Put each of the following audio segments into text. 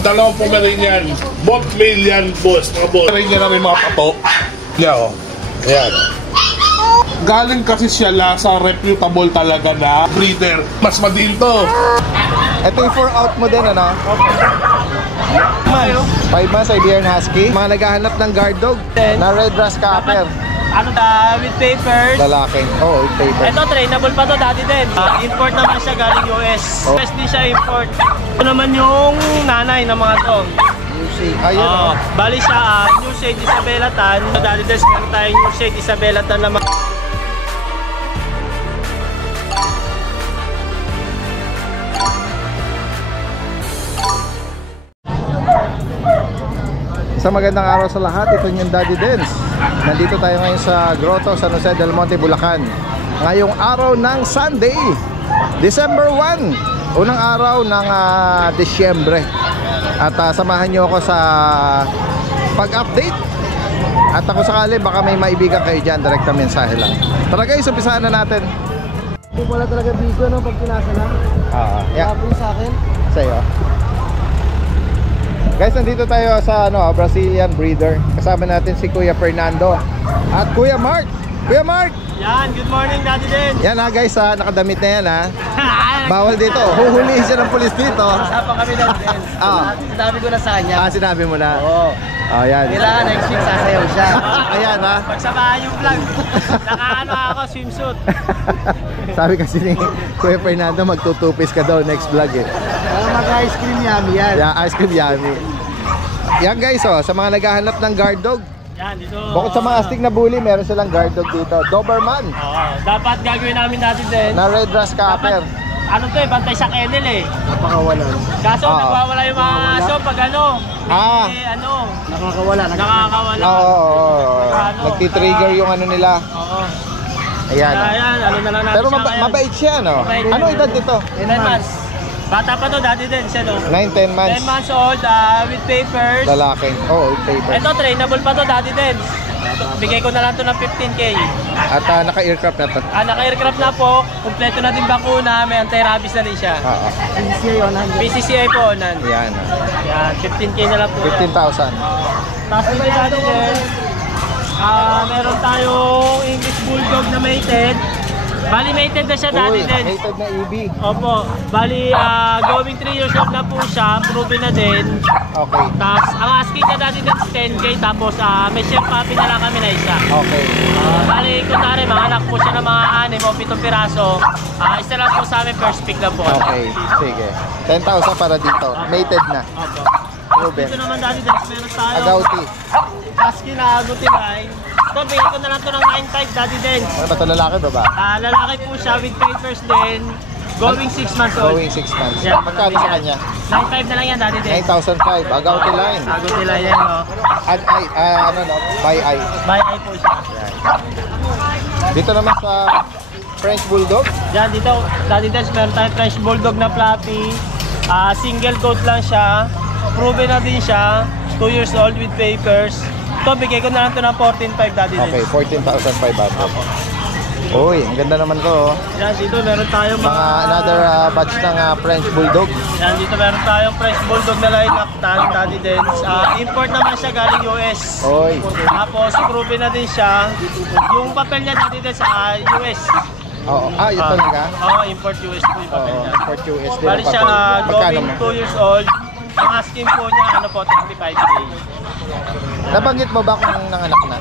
Dalawang Pomeranian. Both male yan, boss. Mga boss. Pomeranian na may mga pato. Yan o. Ayan. Galing kasi siya sa reputable talaga na breeder. Mas madil to. Ito yung 4 out mo din, ano? 5 months, Siberian Husky. Mga naghahanap ng guard dog na red Ras Copper. Ano with papers. Lalaki. Oo, with papers. Ito, trainable pa to dati din. Import naman siya galing US. Oh. US din siya import. Ito naman yung nanay ng mga to. Ayun, oh. Bali siya, New Shade Isabela Tan. Dati din meron tayong New Shade Isabela Tan naman. Sa magandang araw sa lahat, ito yung Daddy Dens. Nandito tayo ngayon sa Grotto, San Jose del Monte, Bulacan. Ngayong araw ng Sunday, December 1. Unang araw ng Disyembre. At samahan nyo ako sa pag-update. At ako sakali, baka may maibigan kayo dyan, direkta mensahe lang. Tara guys, umpisahan na natin. Hindi wala talaga bigo no pag pinasa na. Yeah. Tapos sa akin. Sa'yo. Guys, nandito tayo sa Brazilian breeder. Kasama natin si Kuya Fernando at Kuya Mark. Kuya Mark! Yan, good morning Daddy din. Yan guys, nakadamit na yan Bawal dito. Huhulihin siya ng pulis dito. Usapan kami Daddy din. Sinabi ko na sa kanya. Sinabi mo na. Oo. Yan. Kailangan next week sasayaw siya. Ayan Pagsamahan yung vlog. Nakaano ako, swimsuit. Sabi kasi ni Kuya Fernando, magtutupis ka daw next vlog Mag-ice cream yummy yan. Yeah, ice cream yummy. Yan guys, sa mga naghahanap ng guard dog. Yan, dito. Bukod sa mga astig na bully, meron silang guard dog dito. Doberman. Dapat gagawin namin dati din. Na red Ras Copper. Ano to bantay sa kennel Napakawalan. Kaso nagwawala yung mga aso pag Nakakawala. nakakawala. Nagtitrigger yung nila. Oo. Ayan. Ayan, ano na lang natin. Pero mabait siya, no? Mabait. Ano edad nito? 10 months. Bata pa to dati din siya, no? 9-10 months. 10 months old, with papers. Lalaki. Oo, with papers. Ito, trainable pa to dati din. Bigay ko na lang to ng 15K. At naka-aircraft na to. Naka-aircraft na po. Kumpleto na din bakuna. May anti-rabies na din siya. PCCI po, Onan. Yan. Yan, 15K na lang po. 15,000. Tapos ito dati din. Meron tayong English Bulldog na mated. Bali mated na siya dati din. Mated na EB. Opo. Bali going 3 years old na po siya. Proven na din. Okay. Tapos ang asking niya dati din 10K. Tapos may chef puppy na lang kami na isa. Okay. Bali kunwari mga anak po siya ng mga 6 o 7 piraso. Isa lang po sa amin first pick lang po. Okay. Sige. 10,000 para dito. Mated na. Opo. Proven. Dito naman dati din. Meron tayo. Agouti. Husky na aguti line. Ito, bigay ko na lang ito ng 9.5 dati din. Ano ba ito, lalaki ba ba? Lalaki po siya with papers din. Going 6 months old. Going 6 months. Yeah, Magkano sa kanya? 9.5 na lang yan dati din. 9,500. Agouti line. Aguti line yan, no? By eye. By eye po siya. Dito naman sa French Bulldog. Yan, dito, dati din, meron tayong French Bulldog na fluffy. Single coat lang siya. Proven na din siya. 2 years old with papers. Ito, bigay ko na lang ito ng 14.5 dati din. Okay, 14,500. Uy, ang ganda naman to. Yan, dito meron tayong Mga another batch ng French Bulldog. Yan, dito meron tayong French Bulldog na line-up dati din. Import naman siya galing US. Oy. Tapos, proven na din siya. Yung papel niya dati din sa US. Oo. Yun talaga? Oo, import US po yung papel niya. For US din. Bali siya going 2 years old. Ang asking po niya, 35K. Nabanggit mo ba kung nanganak na?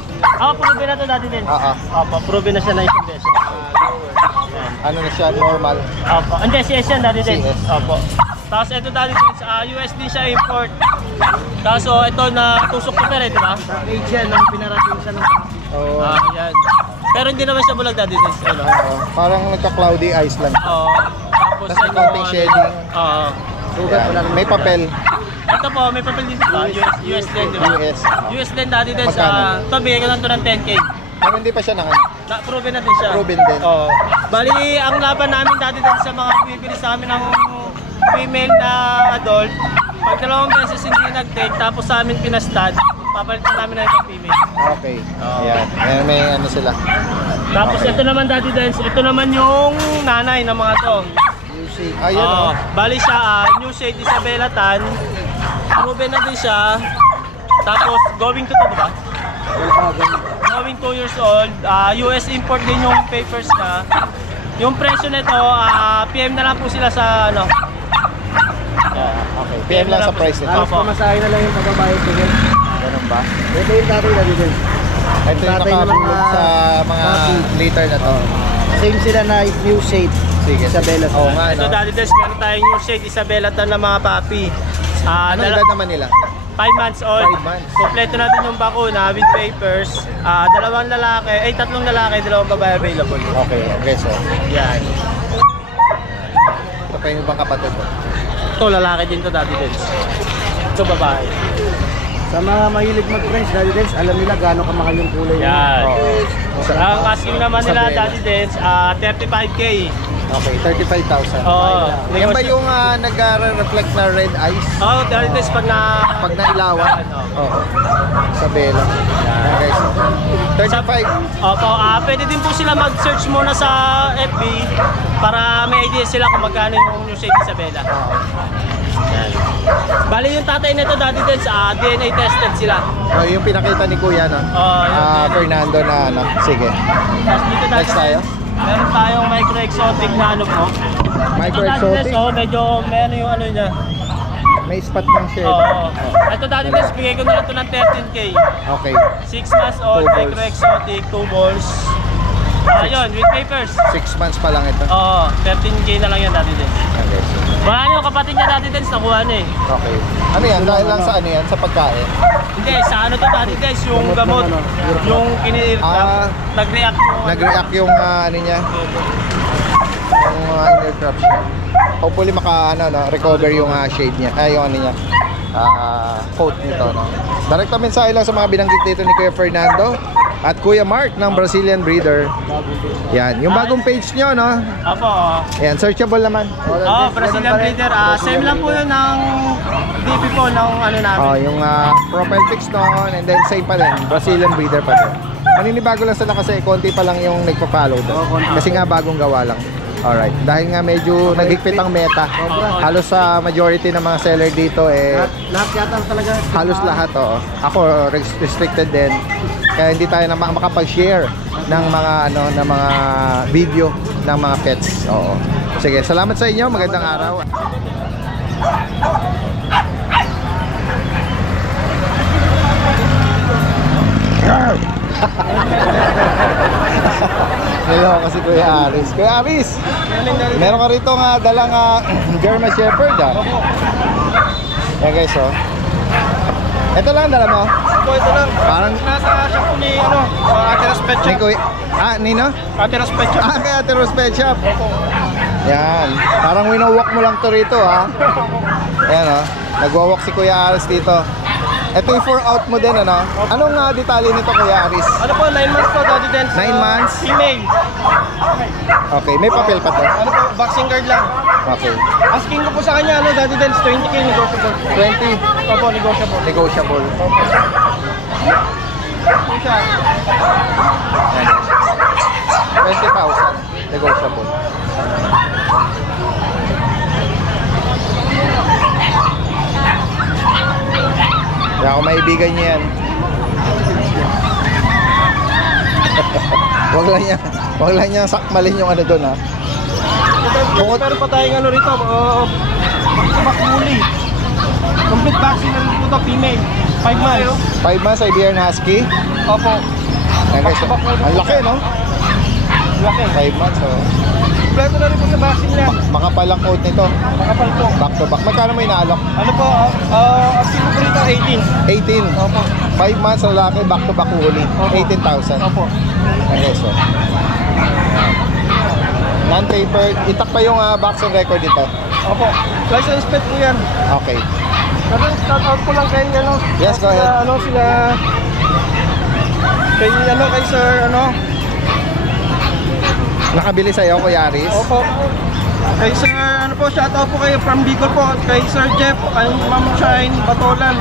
Proven na to dati din. Opo, proven na siya na isang beses. Ano na siya, normal? Opo, hindi, CS yan dati din. CS. Opo. Tapos ito dati din, sa US din siya import. Tapos ito na tusok ko pero, di ba? Age yan, nang pinarating siya ng Oo. Yan. Pero hindi naman siya bulag dati din. Parang nagka-cloudy eyes lang. Tapos Tapos may konting shading. Yan. May papel. Ito po, may papel dito ba? US din, di ba? US. US din dati din Magkano? ito, bigay ko lang ito ng 10K. Pero hindi pa siya nanganak. Proven na din siya. Proven din. Oo. Bali, ang laban namin dati din sa mga bibili sa amin ng female na adult, pag 2 beses hindi nag-take, tapos sa amin pinastad, papalitan namin na yung female. Okay. Ayan. Ayan, may ano sila. Tapos ito naman dati din, ito naman yung nanay ng mga to. Ayun. Bali siya, New Shade Isabela Tan. proven na din siya. Tapos, going to ba? Going 2 years old. US import din yung papers na. Yung presyo nito, PM na lang po sila sa ano. Okay, PM lang sa price nito. Halos pamasahe na lang yung pagbabayad ko din. Ganun ba? Ito yung tatay na din. Ito yung Tatay ng nakabulog sa mga liter na to. Same sila na new shade. Sige. Isabela. Oo nga, Ito no? Daddy Des, meron tayong new shade Isabela to na mga papi. Anong edad naman nila? 5 months old. 5 months. Kompleto natin yung bakuna with papers. Tatlong lalaki, 2 babae available. Okay, okay, so. Yan. Ito pa yung ibang kapatid mo. Ito lalaki din to Daddy Des. Ito babae. Sa mga mahilig mag-French, Daddy Dens, alam nila gaano kamahal yung kulay niya. Yan. Oo. Ang asking naman nila Isabela. Daddy Des, 35K. Okay, 35,000. Oo. Yan ba yung nag-reflect na red eyes? Oh, Daddy Des pag Pag nailawan? Oo. Isabela. Yan guys. 35. Opo, pwede din po sila mag-search muna sa FB para may idea sila kung magkano yung new shade Isabela. Yan. Bali yung tatay nito Daddy Des, DNA tested sila. Oh, yung pinakita ni Kuya, no? Yung Fernando na ano. Sige. Tapos dito Daddy Next tayo. Des, meron tayong micro-exotic na ano po. Micro-exotic? Ito Daddy Des, medyo meron yung ano niya. May spot ng shade. Oo. Ito Daddy Des, bigay ko na lang ito ng 13K. Okay. 6 months old, 2 balls. micro-exotic, 2 balls. Ayun, with papers. 6 months pa lang ito. Oo, 13K na lang yan Daddy Des. Okay. Marami yung kapatid niya Daddy Des, nakuha na eh. Okay. Ano yan? Dahil lang sa ano yan? Sa pagkain? Hindi, sa ano to Daddy Des, yung gamot, yung nag-react yung Nag-react yung ano niya? Yung inner crop siya. Hopefully recover yung shade niya. Yung ano niya. Coat nito, no? Direct mensahe lang sa mga binanggit dito ni Kuya Fernando at Kuya Mark ng Brazilian Breeder. Yan, yung bagong page nyo, no? Apo. Yan, searchable naman. Brazilian breeder. Same lang po yun ng DP po ng ano namin. Yung profile pics noon and then same pa din, Brazilian Breeder pa din. Maninibago lang sila kasi konti pa lang yung nagpa-follow doon. Kasi nga bagong gawa lang. Alright, dahil nga medyo naghigpit ang meta. Halos sa majority ng mga seller dito Lahat yata talaga. halos lahat, oo. Ako restricted din. Kaya hindi tayo na makapag-share ng mga ng mga video ng mga pets. Oo. Sige, salamat sa inyo. Magandang araw. Hello kasi Kuya Aris. Kuya Aris, meron ka rito nga dalang German Shepherd Yan guys, oh. Ito lang dala mo? Ito lang. Parang Nasa shop po ni Ate Respect ni Kuya, Nino? Ate Respect Kaya Ate Rose Pet Shop. Yan, parang winawalk mo lang to rito, ha. Ayan, oh. Nagwawalk si Kuya Aris dito. Ito yung 4 out mo din, ano? Anong detalye nito, Kuya Aris? Ano po, 9 months po Daddy Des. 9 months? Female. Okay, may papel pa to. Ano po, vaccine card lang. Okay. Asking ko po sa kanya, Daddy Des, 20K negotiable. 20, Opo, negotiable. negotiable. Ito siya. Yan. 20,000, negotiable. Kaya kung maibigan niyo yan. Wag lang niya sakmalin yung ano doon, ha. Meron pa tayong ano rito, back-to-back muli. Complete vaccine na rin po ito, female. 5 months. 5 months, Iberian Husky. Opo. Yan guys, ang laki, no? Laki. 5 months, oh. Kompleto na rin po sa vaccine niya. Makapal ang coat nito. Makapal po. Back to back. Magkano mo inaalok? Ano po, active po rito 18. 18. Opo. 5 months, lalaki, back to back huli. Opo. 18,000. Opo. Yan guys, oh. Non-papered. Itak pa yung vaccine record dito. Opo. License plate po yan. Okay. Pero start out ko lang kay ano. Yes, go ahead. Sila kay sir, Nakabili sa'yo, Kuya Aris? Opo. Kay sir, shout out po kayo from Bicol po. Kay Sir Jeff, kay Ma'am Shine, Batolan.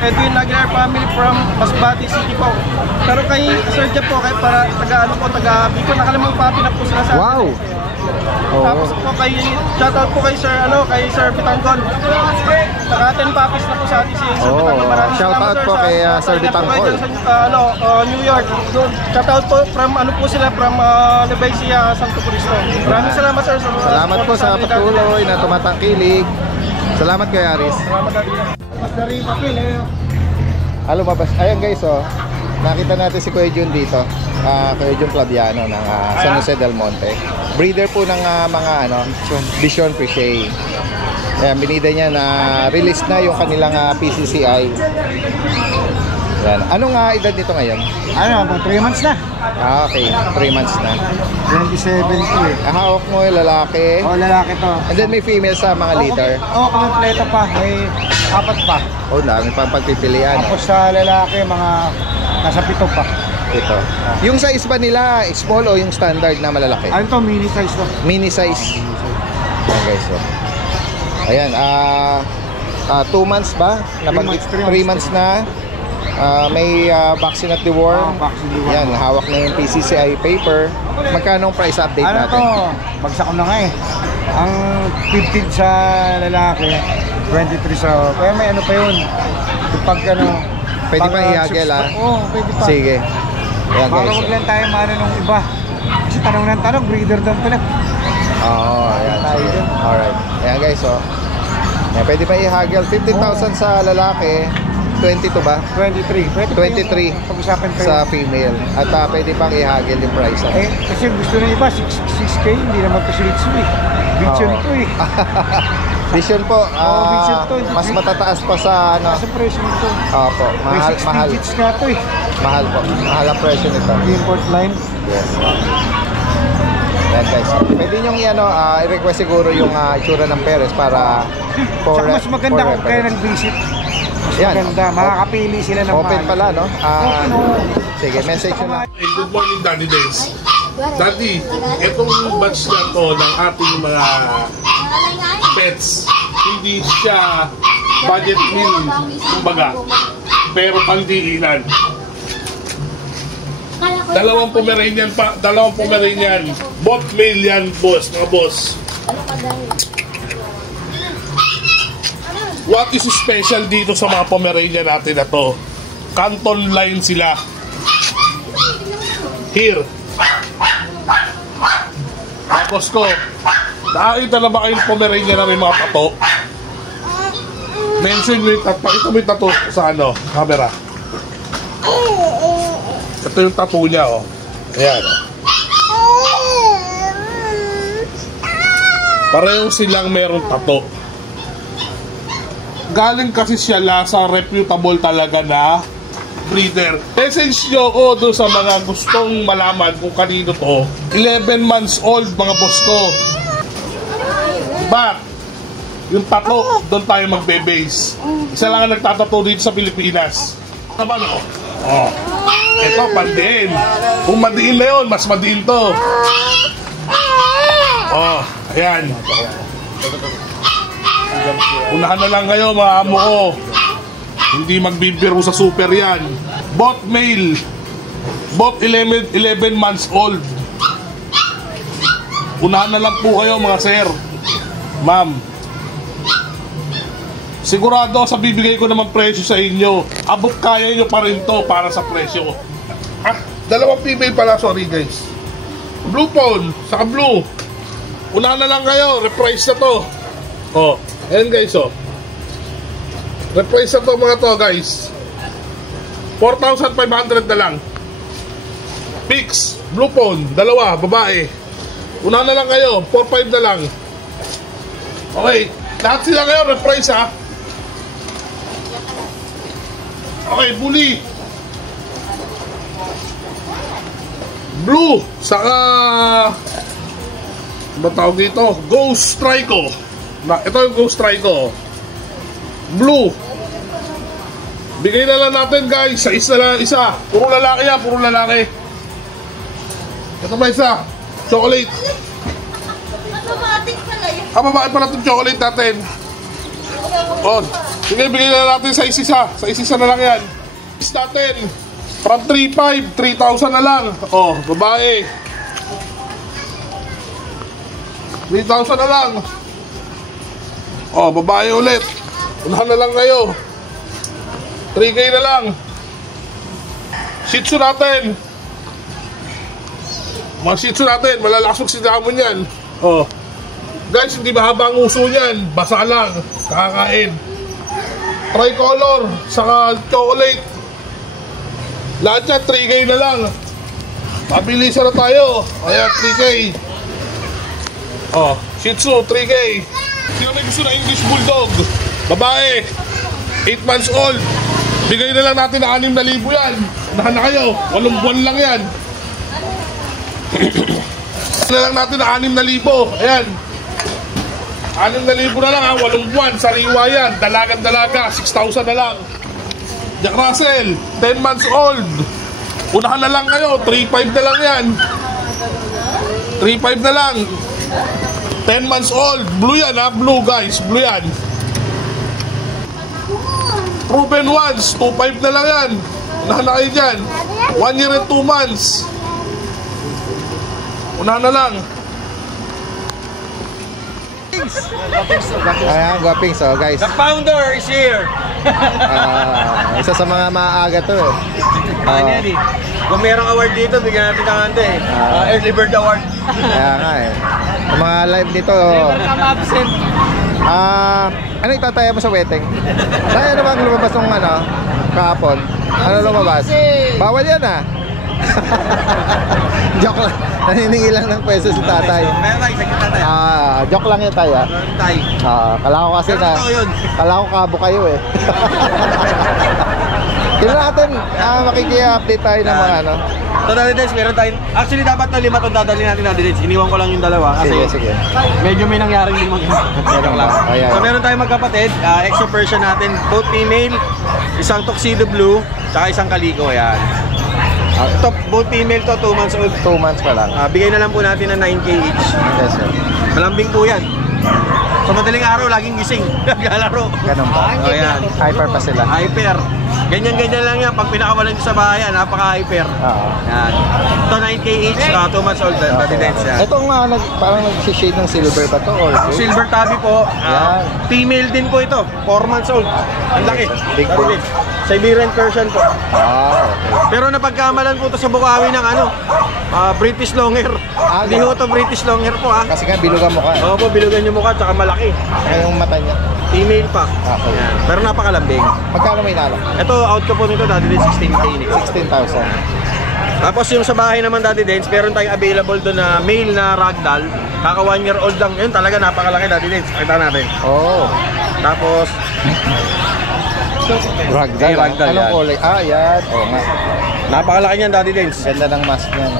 Edwin Aguilar family from Masbate City po. Pero kay Sir Jeff po, kay para taga Bicol, nakalimang papi na po sila sa atin. Wow! Oo. Tapos po kay, shoutout po kay Sir, kay Sir Bitanggol. Saka 10 puppies na po sa atin si Sir Oo, Bitanggol. Maraming shoutout salamat, po sir, kay, sa Sir pagpapalya po Bitanggol. kayo dyan sa, New York. Shoutout po from, from Levicia, Santo Cristo. Maraming salamat, sir. Salamat po sa patuloy na tumatangkilik. Salamat kay Aris. Salamat, Daddy. Halo babas. Ayan guys, oh. Nakita natin si Kuya Jun dito. Kuya Jun Flaviano ng San Jose del Monte. Breeder po ng mga Bichon Frise. Ayan, binida niya na release na yung kanilang PCCI. Ayan. Anong edad nito ngayon? 3 months na. Okay, 3 months na. 27 to eh. Hawak mo yung lalaki. Lalaki to. And then may female sa mga litter. Kompleto pa. May 4 pa. Oh, dami pang pagpipilian. Tapos sa lalaki, mga nasa 7 pa. Ito. Yung size ba nila, small o yung standard na malalaki? Ano to? Mini size to. Mini size. Ayan guys, oh. Ayan, 2 months ba? 3 months na. May vaccine at deworm. Vaccine deworm. Yan, hawak na yung PCCI paper. Magkano ang price update Ano natin? to? Bagsak ko na nga eh. Ang 15 sa lalaki, 23 sa... Kaya may ano pa yun. Pag Pwede pa i-hagel Oo, pwede pa. Sige. Ayan Para guys. wag lang tayo maano nung iba. Kasi tanong ng tanong, breeder doon pala. Oo, ayan. Sige. Alright. Ayan guys, oh. Ayan, pwede pa i-hagel. 15,000 sa lalaki. 22 ba? 23. Pwede pa 23 yung pag-usapan kayo. sa female. At pwede pang i-hagel yung price. Kasi gusto na iba, 6K, hindi naman to si Ritsu eh. Vision Oo. to eh. Vision po, Vision to. mas matataas pa sa Sa presyo nito. Opo, May mahal, 6 mahal. digits nga to eh. Mahal po. Mahal ang presyo nito. Import line. Yes. Yan guys. Pwede nyo i-request siguro yung itsura ng Perez para Saka mas maganda kung kayo nag-visit. Mas Yan. maganda. Makakapili sila ng Open pala, no? Open, oo. Sige, message nyo lang. Hey, good morning, Daddy Dance. Daddy, itong batch na to ng ating mga pets, hindi siya budget meal, kumbaga, pero pandiinan. Dalawang Pomeranian, both male yan, boss, mga boss. What is special dito sa mga Pomeranian natin na to? Canton line sila. Here. Tapos ko, nakakita na ba kayong Pomeranian na may mga tato? Mention mo yung tato. Pakita mo yung tato sa camera. Ito yung tato niya, oh. Ayan. Pareho silang merong tato. Galing kasi siya sa reputable talaga na breeder. Message nyo ko doon sa mga gustong malaman kung kanino to. 11 months old, mga boss ko. But, yung tato, doon tayo magbe-base. Isa lang ang nagtatato dito sa Pilipinas. Naman, oh. Oh. Ito, pandiin. Kung madiin na yun, mas madiin to. Oh, ayan. Unahan na lang kayo, mga amo ko. Hindi magbibiro sa super yan. Both male. Both 11 months old. Unahan na lang po kayo, mga sir. Ma'am. Sigurado sa bibigay ko naman presyo sa inyo. Abot kaya nyo pa rin to para sa presyo. At dalawang female pala, sorry guys. Blue phone, saka blue. Unahan na lang kayo, reprice na to. Oh, ayan guys, oh. Reprice na to mga to guys. 4,500 na lang. Fix, blue phone, dalawa, babae. Unahan na lang kayo, 4,500 na lang. Okay, lahat sila kayo, reprice ha. Okay, bully. Blue, saka ba tawag dito? Ghost Trico. Ito yung Ghost Trico. Blue. Bigay na lang natin guys. Sa isa. Puro lalaki yan. Puro lalaki. Ito pa isa. Chocolate. Babae pala itong chocolate natin. Oh. Sige, bigay na natin sa isa. Sa isa na lang yan. Is natin. From 3,500, 3,000 na lang. Oh, babae. 3,000 na lang. Oh, babae ulit. Unahan na lang kayo. 3K na lang. Shih Tzu natin. Mga Shih Tzu natin, malalakas magsidamon yan. Oh. Guys, hindi mahaba ang uso niyan. Basa lang. Kakakain. Tricolor, saka chocolate. Lahat yan, 3K na lang. Pabilisan na tayo. Ayan, 3K. Oh, Shih Tzu, 3K. Sino may gusto na English Bulldog? Babae, 8 months old. Bigay na lang natin na 6,000 yan. Unahan na kayo, 8 buwan lang yan. Na lang natin na 6,000. Ayan. 6,000 na lang ha, 8 buwan. Sariwa yan, dalagang-dalaga, 6,000 na lang. Jack Russell, 10 months old. Unahan na lang kayo, 3,500 na lang yan. 3,500 na lang. 10 months old. Blue yan ha, blue guys, blue yan. Proven ones, 2,500 na lang yan. Unahan na kayo dyan. 1 year and 2 months. Unahan na lang. Ayan, guwaping. So guys, The founder is here. isa sa mga maaga to eh. Eddie. Kung merong award dito, bigyan natin ng ano eh. Early Bird Award. Kaya nga eh. Yung mga live dito, Come absent. ano itataya mo sa wedding? Dahil ano bang lumabas ng ano, kahapon? Ano lumabas? Bawal yan ah. Joke lang. Naniningil lang ng peso si tatay. Meron tayo, sakit tayo. Joke lang yun tayo. Meron tayo. Kala ko kasi Pero na, totoo yun. kala ko kabo kayo eh. Tignan natin, makiki-update tayo ng mga ano. So, Daddy Dens, meron tayo. Actually, dapat na 5 itong dadalhin natin, Daddy Dens. Iniwan ko lang yung dalawa kasi Sige. medyo may nangyaring 5 yun. Meron lang. Ayan. So, meron tayong magkapatid. Exo Persian natin. Both female. Isang tuxedo blue. Tsaka isang kaliko. Ayan. Ito, both female to, 2 months old. 2 months pa lang. Bigay na lang po natin ng 9K each. Yes, sir. Malambing po yan. So, madaling araw, laging gising. Naglalaro. Ganun ba? Ayan. Hyper pa sila. Hyper. Ganyan-ganyan lang yan. Pag pinakawalan nyo sa bahay, napaka-hyper. Oo. Yan. Ito, 9K each, 2 months old. Daddy Dens yan. Ito nga, parang nag-shade ng silver ba to? Or Silver tabby po. Yan. Female din po ito. 4 months old. Ang laki. Big Daddy bull. Dens. Siberian Persian po. okay. Pero napagkamalan po ito sa Bukawi ng ano, British Longhair. Hindi ho ito British Longhair po ha. Kasi nga, bilugan mo ka. Opo, bilugan yung mukha tsaka malaki. Yung mata niya. Female pa. Okay. Yan. Pero napakalambing. Magkano may nalo? Ito, out ko po nito, Daddy Dens, 16K nito. 16,000. Tapos yung sa bahay naman, Daddy Dens, meron tayong available doon na male na ragdoll. Kaka 1 year old lang. Yun talaga napakalaki, Daddy Dens. Kita natin. Oh. Tapos, Ragdoll. Ragdoll Anong yan. kulay? Yan. Oo nga. napakalaki niyan, Daddy Dens. Ganda ng mask niya. No?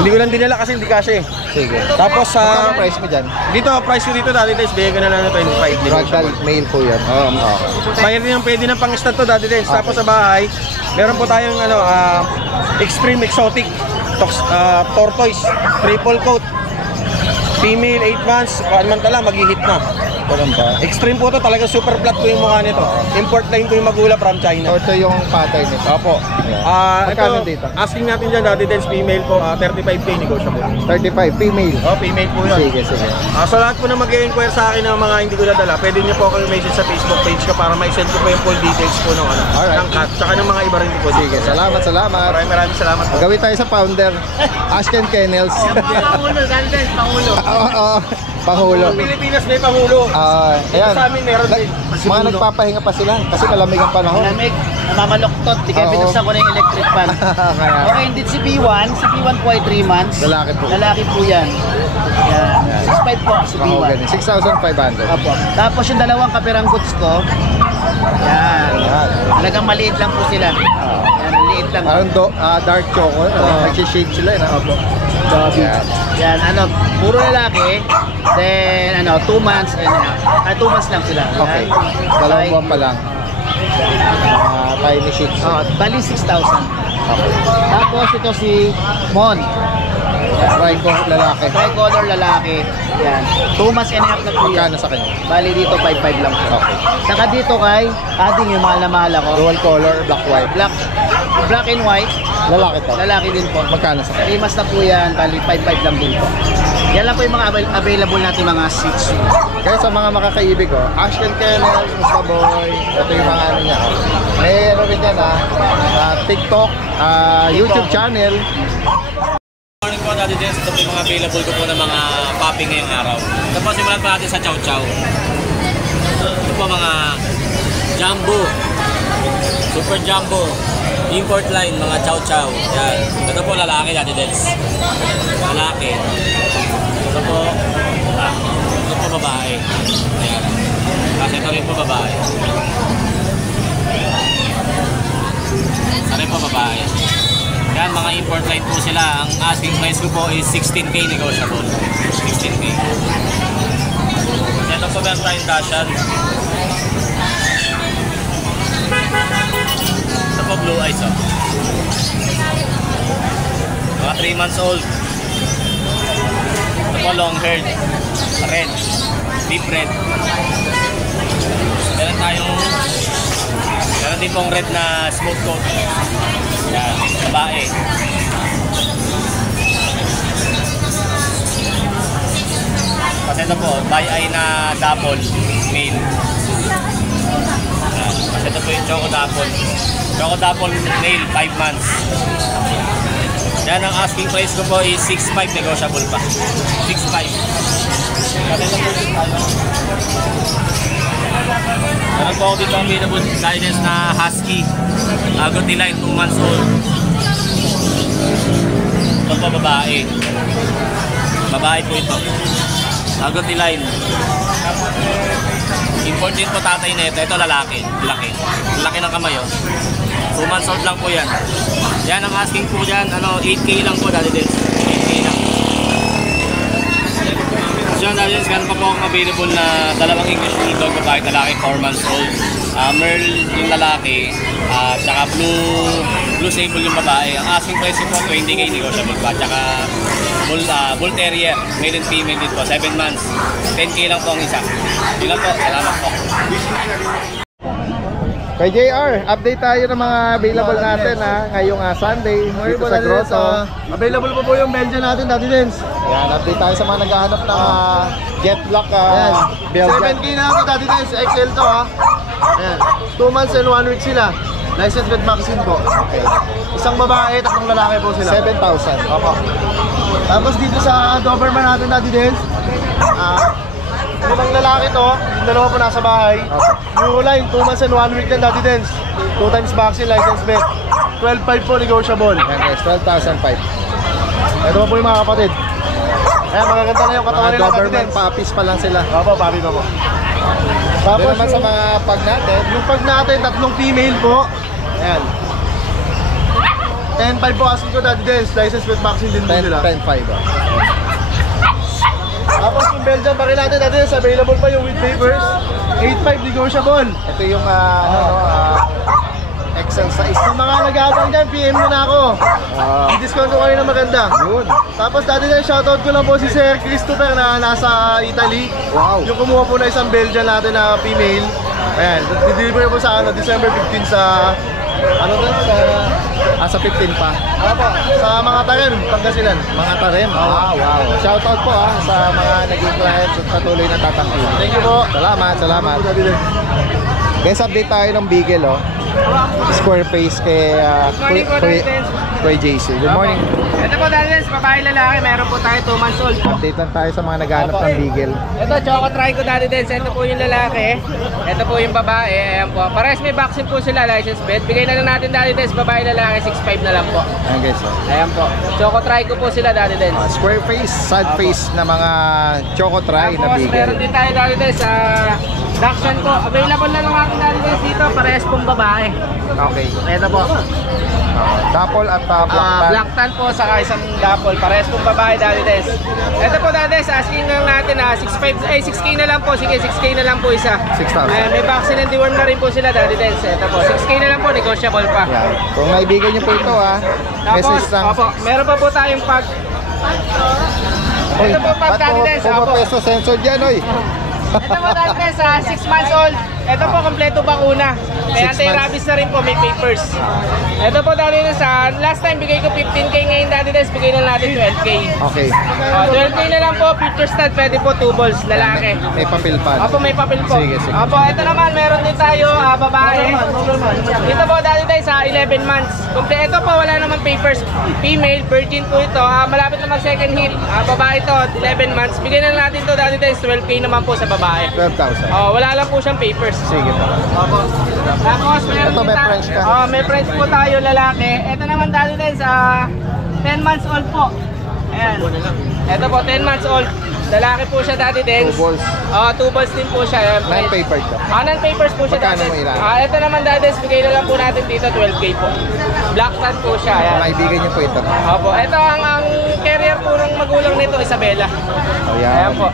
Hindi ko lang dinala kasi hindi kasi. Sige. Tapos sa Magkano price mo dyan? dito, price ko dito, Daddy Dens, bigyan ko na lang ng 25. Ragdoll male po yan. Mayroon din yung pwede ng pang-stud to, Daddy Dens. Tapos sa bahay, meron po tayong ano, extreme exotic tortoise, triple coat. Female, 8 months, 1 month na lang, mag-hit na. Ganun ba? Extreme po to, talaga super flat po yung mukha nito. Import line po yung magula from China. Ito yung pattern nito. Opo. Magkano Ito, dito? asking natin dyan, Daddy Dens, female po, 35K negotiable. 35, female. Oh, female po yun. Sige. So lahat po na mag-inquire sa akin ng mga hindi ko nadala, pwede niyo po kayo message sa Facebook page ko para ma-send ko po yung full details po ng ano, Alright. ng cat, tsaka ng mga iba rin po. Sige, salamat. Maraming salamat po. Gawin tayo sa founder. Ashken Kennels. Pangulo, Daddy Dens, Pangulo. Oo. Pangulo. Pilipinas may Pangulo. Ayan. Sa amin meron din. Mga nagpapahinga pa sila kasi malamig ang panahon. Malamig, namamaloktot. Di kaya Oo. binuksan ko na yung electric fan. Kaya, Okay, hindi si P1. Si P1 po ay 3 months. Lalaki po. Lalaki po yan. Yan. 6'5 po si P1. mahogan. 6,500. Opo. Tapos yung dalawang kapirang goods ko, yan. Ayan. Talagang maliit lang po sila. Yan, maliit lang. Parang dark chocolate. Nag-shade sila. Opo. Ayan. Yan, ano, puro lalaki. Then, 2 months. 2 months lang sila. Yan. Okay. Dalawang buwan pa lang. Tiny Shih Tzu. Bali 6,000. Okay. Tapos ito si Mon. Trico lalaki. Tricolor lalaki. Yan. 2 months and a half na po yan. Magkano sa kanya? Bali dito 5'5 lang po. Okay. Saka dito kay adding yung mahal na mahal ako. Dual color, black white. Black and white. Lalaki to. Lalaki din po. Magkano sa kanya? 3 months na po yan. Bali 5'5 lang din po. Yan lang po yung mga available natin mga Shih Tzu. Kaya sa mga makakaibig, Ashton Kennel, Musta Boy, ito yung mga ano niya. May ano rin yan TikTok, YouTube channel. Morning po, Daddy Dens. Ito po yung mga available ko po ng mga puppy ngayong araw. Ito po, simulan pa natin sa Chow Chow. Ito po mga Jumbo, Super Jumbo, import line, mga Chow Chow. Yan. Ito po lalaki, Daddy Dens. Lalaki. Ito po babae. Ayan. Kasi ito rin po babae. Ito rin po babae. Yan, mga import line po sila. Ang asking price ko po is 16K negotiable. 16K. Ito po meron tayong Dashan. Ito po blue eyes. Mga 3 months old. Ito po long haired. Red. Deep red. Meron din pong red na smooth coat. Yan, babae. Kasi ito po, by-eye na double male. Yan. Kasi ito po yung Choco Dapple. Choco Dapple male, 5 months. Yan, ang asking price ko po is 6.5, negotiable pa. 6.5. Kasi ito po yung meron po ako dito ang available guidance na Husky. Guti line, 2 months old. Ito po babae. Babae po ito. Guti line. Import din po tatay na ito. Ito lalaki. Laki. Laki ng kamay 2 months old lang po yan. Yan ang asking po dyan. 8K lang po dali din. 8K lang. So yun, dahil meron pa po akong available na dalawang English Bulldog, babae lalaki, 4 months old. Merl yung lalaki, tsaka blue sable yung babae. Ang asking price po 20K negotiable pa. Tsaka Bull Terrier, male and female din po, 7 months. 10K lang po ang isa. Yun lang po, salamat po. Kay JR, update tayo ng mga available natin ngayong Sunday dito sa Grotto. Available po yung Belgian natin, Daddy Dens. Yan, update tayo sa mga naghahanap ng jet lock Belgian. 7K na ako, Daddy Dens. XL to ha. Ayan. 2 months and 1 week sila. License with vaccine po. Okay. Isang babae, 3 lalaki po sila. 7,000. Opo. Tapos dito sa Doberman natin, Daddy Dens. 5 lalaki to, yung dalawa po nasa bahay. Euroline, 2 months and 1 week din, Daddy Dens. 2 times vaccine, license vet. 12.5 po, negotiable. Yan guys, 12,500. Ito pa po yung mga kapatid. Ayan, magaganda na yung katawan Mga nila, Daddy Doberman Dens. puppies pa lang sila. Opo, papi pa po. Tapos Tapos naman sa yung, mga pag natin, yung pag natin, 3 female po. Ayan. 10.5 po asking ko, Daddy Dens. License with vaccine din po sila. 10,500. Tapos yung Belgian pa rin natin, Daddy Dens. Available pa yung with papers. 8.5 negotiable. Ito yung Excel size. Sa mga nag-aabang dyan, PM nyo na ako. I-discount ko kayo na maganda. Yun. Tapos dati na shoutout ko lang po si Sir Christopher na nasa Italy. Wow. Yung kumuha po na isang Belgian natin na female. Ayan, dideliver po sa December 15 sa Sa 15 pa. sa mga Tarim, Pangasinan. Mga tarim. Wow. Shoutout po sa mga naging clients at patuloy na tatangkilik. Thank you po. Salamat. Guys, update tayo ng Beagle, Square face kay Kuya JC. Good morning. Ito po, Daddy, babae lalaki, meron po tayo 2 months old. Update lang tayo sa mga naghahanap ng Beagle. Ito, Choco Trico, Daddy Dens. Ito po yung lalaki. Ito po yung babae. Ayan po. Parehas may vaccine po sila, license vet. Bigay na lang natin, Daddy Dens. Babae lalaki, 6.5 na lang po. Ayan guys. Ayan po. Choco Trico po sila, Daddy Dens. Square face, sad face na mga Choco Tri na Tapos, meron Beagle. din tayo, Daddy Dens, sa Dachshund po. Available na lang natin, Daddy Dens, dito. Parehas pong babae. Okay. Ito po. Dapple at Black Tan. Black Tan po, saka isang Dapple. Parehas pong babae, Daddy Dens. Ito po, Daddy Dens, asking lang natin 6K na lang po. Sige, 6K na lang po isa. 6,000. May vaccine and deworm na rin po sila, Daddy Dens. Ito po, 6K na lang po, negotiable pa. Yan. Kung naibigan nyo po ito Tapos, message lang. opo, meron pa po tayong pag... Ito po, pag Daddy Dens, opo. Pumapesto sensor dyan, oy. Ito po, Daddy Dens, 6 months old. Ito po, kompleto bakuna. may 6 anti-rabies na rin po, may papers. Ito po Daddy Des, last time bigay ko 15K, ngayon Daddy Des, bigay na natin 12K. Okay. 12K na lang po, future stud, pwede po 2 balls, lalaki. May papel pa. Opo, may papel po. Sige, sige. Opo, ito naman, meron din tayo, babae. Ito po Daddy Des, 11 months. Ito po, wala naman papers. Female, virgin po ito. Malapit na mag second hit. Babae ito, 11 months. Bigyan na natin ito Daddy Des, 12K naman po sa babae. 12,000. Wala lang po siyang papers. Sige po. Opo. Tapos meron Ito, din may tayo- French ka. May French po tayo, lalaki. Ito naman Daddy Des, 10 months old po. Ayan. Ito po, 10 months old. Lalaki po siya Daddy Des. 2 balls. 2 balls din po siya. Ayan, French. Non-paper ka. Non-papers po siya Magkano Daddy. mo ilan? Ito naman Daddy Des, bigay na lang po natin dito 12K po. Black tan po siya. Ayan. Maibigan niyo po ito. Opo, ito ang carrier po ng magulang nito, Isabela. Ayan. Ayan po.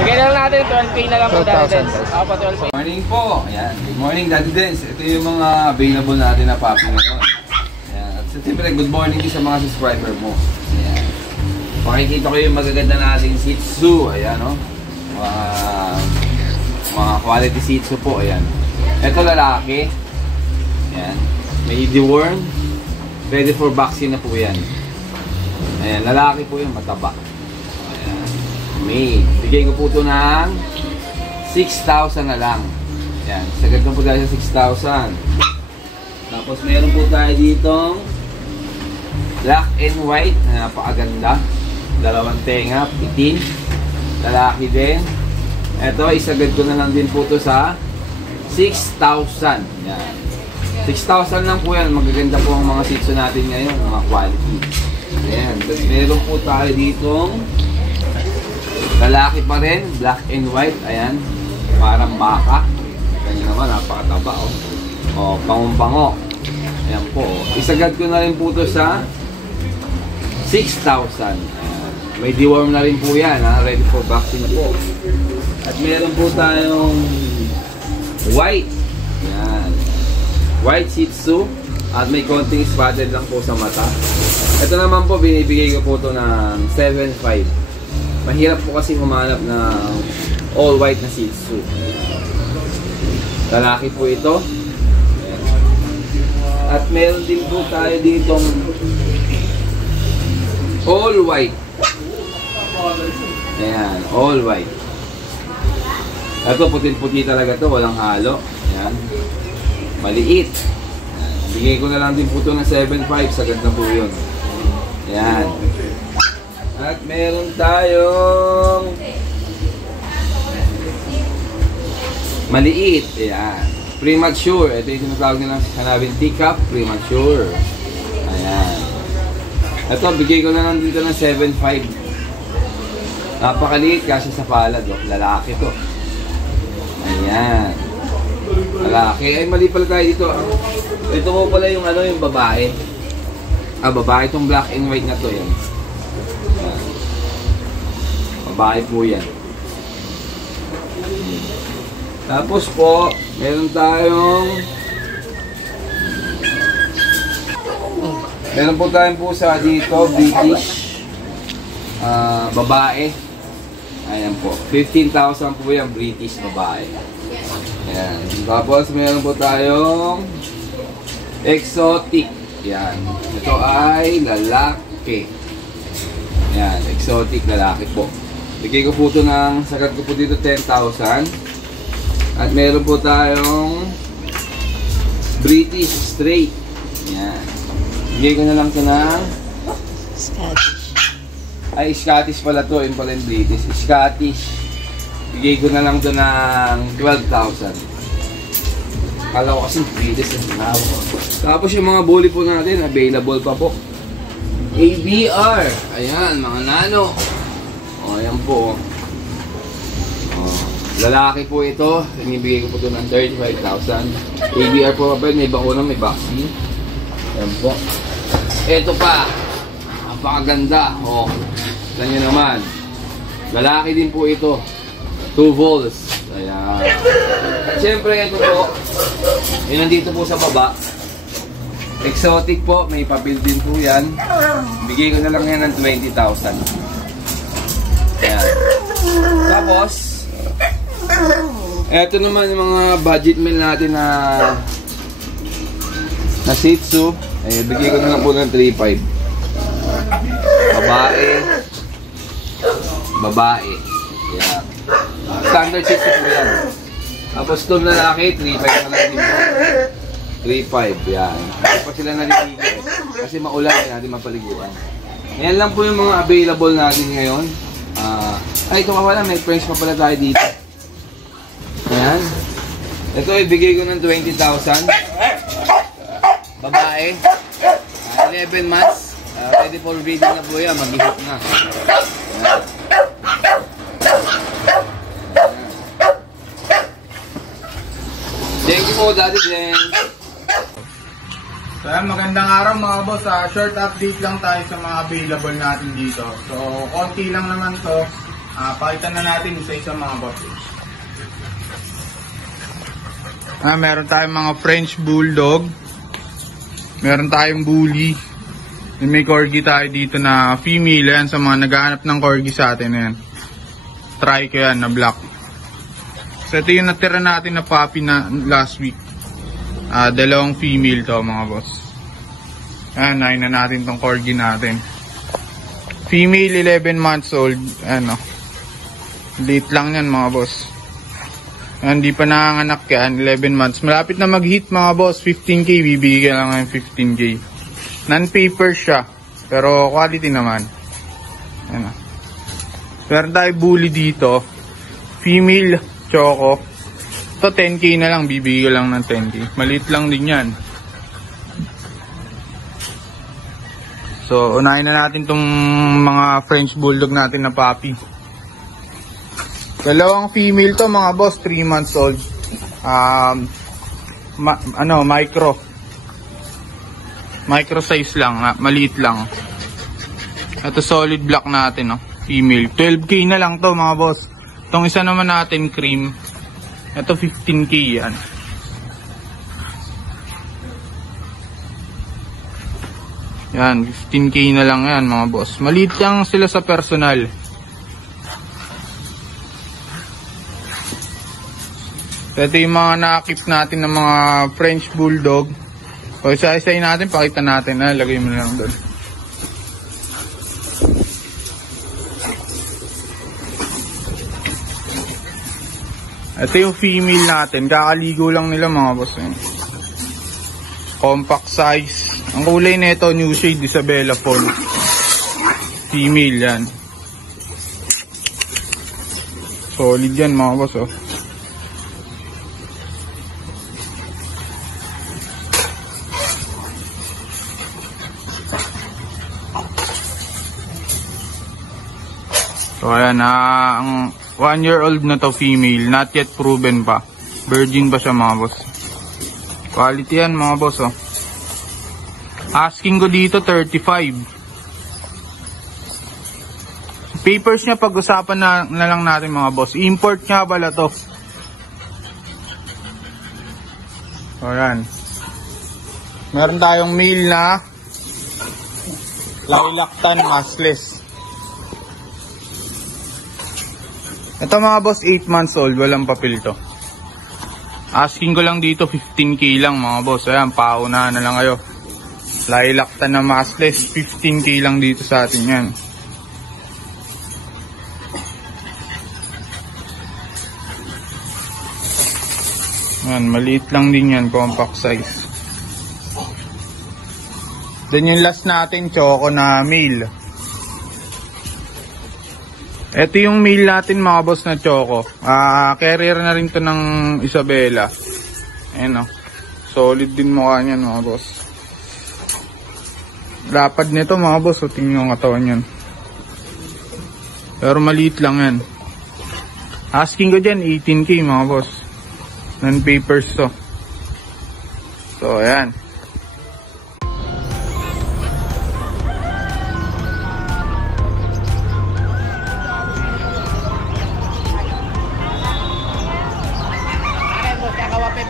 Bigay na lang natin 12K na lang po 12,000 Daddy Des. guys. Opo, 12K. Morning po. Ayan. Good morning, Daddy Dens. Ito yung mga available natin na puppy ngayon. Ayan. At siyempre, good morning din sa mga subscriber mo. Ayan. Makikita ko yung magaganda nating Shih Tzu. Ayan, no? Mga quality Shih Tzu po. Ayan. Ito lalaki. Ayan. May deworm. Ready for vaccine na po yan. Ayan. Lalaki po yung mataba. Ayan. May. Bigay ko po ito ng 6,000 na lang. Yan. Sagad na po tayo sa 6,000. Tapos meron po tayo ditong black and white na napakaganda. Dalawang tenga, itim. Lalaki din. Ito, isagad ko na lang din po ito sa 6,000. Yan. 6,000 lang po yan. Magaganda po ang mga Shih Tzu natin ngayon. Mga quality. Ayan. Tapos meron po tayo ditong lalaki pa rin. Black and white. Ayan. Parang baka. Ganyan naman, napakataba. Pangung-pango. Ayan po. Isagad ko na rin po ito sa 6,000. May deworm na rin po yan. Ready for vaccine na po. At meron po tayong white. Ayan. White Shih Tzu. At may konting spotted lang po sa mata. Ito naman po, binibigay ko po ito ng 7,500. Mahirap po kasi humanap ng all white na Shih Tzu. Lalaki po ito. Ayan. At meron din po tayo ditong all white. Ayan, all white. Ito, puti-puti talaga to, walang halo. Ayan. Maliit. Ayan. Bigay ko na lang din po ito ng 7,500. Sagad na po yun. Ayan. At meron tayong maliit. Ayan. Premature. Ito yung tinatawag nila sa kanabing teacup. Premature. Ayan. Ito, bigay ko na lang dito ng 7,500. Napakaliit kasi sa palad. Lalaki to. Ayan. Lalaki. Ay, mali pala tayo dito. Ito mo pala yung yung babae. Babae itong black and white na to. Yan. Ayan. Babae po yan. Tapos po, meron po tayong pusa dito, British. Babae. Ayan po. 15,000 po yan, British babae. Ayan. Tapos meron po tayong exotic. Yan. Ito ay lalaki. Yan. Exotic lalaki po. Bigay ko po ito ng, sagad ko po dito 10,000. At meron po tayong British straight. Yan. Bigay ko na lang ito ng Scottish pala to. Yung pala yung British. Scottish. Bigay ko na lang ito ng 12,000. Kala ko kasi British na sinawa. Tapos yung mga bully po natin, available pa po. ABR. Ayan, mga nano. Ayan po. Lalaki po ito. Inibigay ko po ito ng 35,000. ABR po pa, may bakuna, may vaccine. Ayan po. Ito pa. Napakaganda. Tignan nyo naman. Lalaki din po ito. 2 volts. Ayan. At syempre ito po. Yung nandito po sa baba. Exotic po. May papel din po yan. Bigay ko na lang yan ng 20,000. Ayan. Tapos, Ito naman yung mga budget meal natin na Shih Tzu. Bigay ko na lang po ng 3.5. Babae. Yan. Standard Shih Tzu po yan. Tapos itong lalaki, 3.5 na lang din po. 3.5, yan. Hindi pa sila naliligo. Kasi maulan, kaya natin mapaliguan. Yan lang po yung mga available natin ngayon. Ito ka pala, may French pa pala tayo dito. Ayan. Ito, ibigay ko ng 20,000. Babae. 11 months. Ready for breeding na po yan. Mag-ihip na. Ayan. Thank you po, Daddy Jen. So, magandang araw mga boss. Short update lang tayo sa mga available natin dito. So, konti lang naman to. Pakita na natin isa-isa mga boss. Meron tayong mga French Bulldog. Meron tayong Bully. May Corgi tayo dito na female. Yan sa mga naghahanap ng Corgi sa atin. Yan. Try ko yan na black. So, ito yung natira natin na puppy na last week. Dalawang female to mga boss. Ayan, nahin na natin tong Corgi natin. Female, 11 months old. Ano, late lang yan mga boss. Ayan, di pa nanganganak yan, 11 months. Malapit na mag-hit mga boss, 15k. Bibigyan lang ngayon 15k. Non-paper siya, pero quality naman. Ayan. Meron tayo Bully dito. Female, choco. Ito 10k na lang, bibigyan lang ng 10k. Maliit lang din yan. So, unahin na natin tong mga French Bulldog natin na puppy. Dalawang female to mga boss, 3 months old. Micro size lang, maliit lang. Ito solid black natin, female. 12k na lang to mga boss. Itong isa naman natin cream. Ito 15k yan. Yan, 15k na lang yan mga boss. Maliit lang sila sa personal. Ito yung mga nakakip natin ng mga French Bulldog. O isa-isayin natin, pakita natin. Lagay mo na lang doon. Ito yung female natin. Kakaligo lang nila mga boss. Compact size. Ang kulay nito, new shade, Isabella Fall. Female yan. Solid yan mga boss. So ayan, ang 1-year-old na to female, not yet proven pa. Virgin pa siya mga boss. Quality yan mga boss. Asking ko dito 35. Papers niya pag-usapan na lang natin mga boss. Import nga pala to. So ayan. Meron tayong male na Lilactan maskless. Ito mga boss, 8 months old, walang papel to. Asking ko lang dito 15k lang mga boss. Ayan, paunahan na lang kayo. Lilactan na maskless, 15k lang dito sa atin yan. Ayan, maliit lang din yan, compact size. Then yung last natin, choco na male. Ito yung male natin mga boss na choco. Carrier na rin to ng Isabella. Ayan solid din mukha niyan mga boss. Lapad nito mga boss. Tingnan yung katawan yan. Pero maliit lang yan. Asking ko dyan 18k mga boss. Non-papers to. So ayan. Kakawape,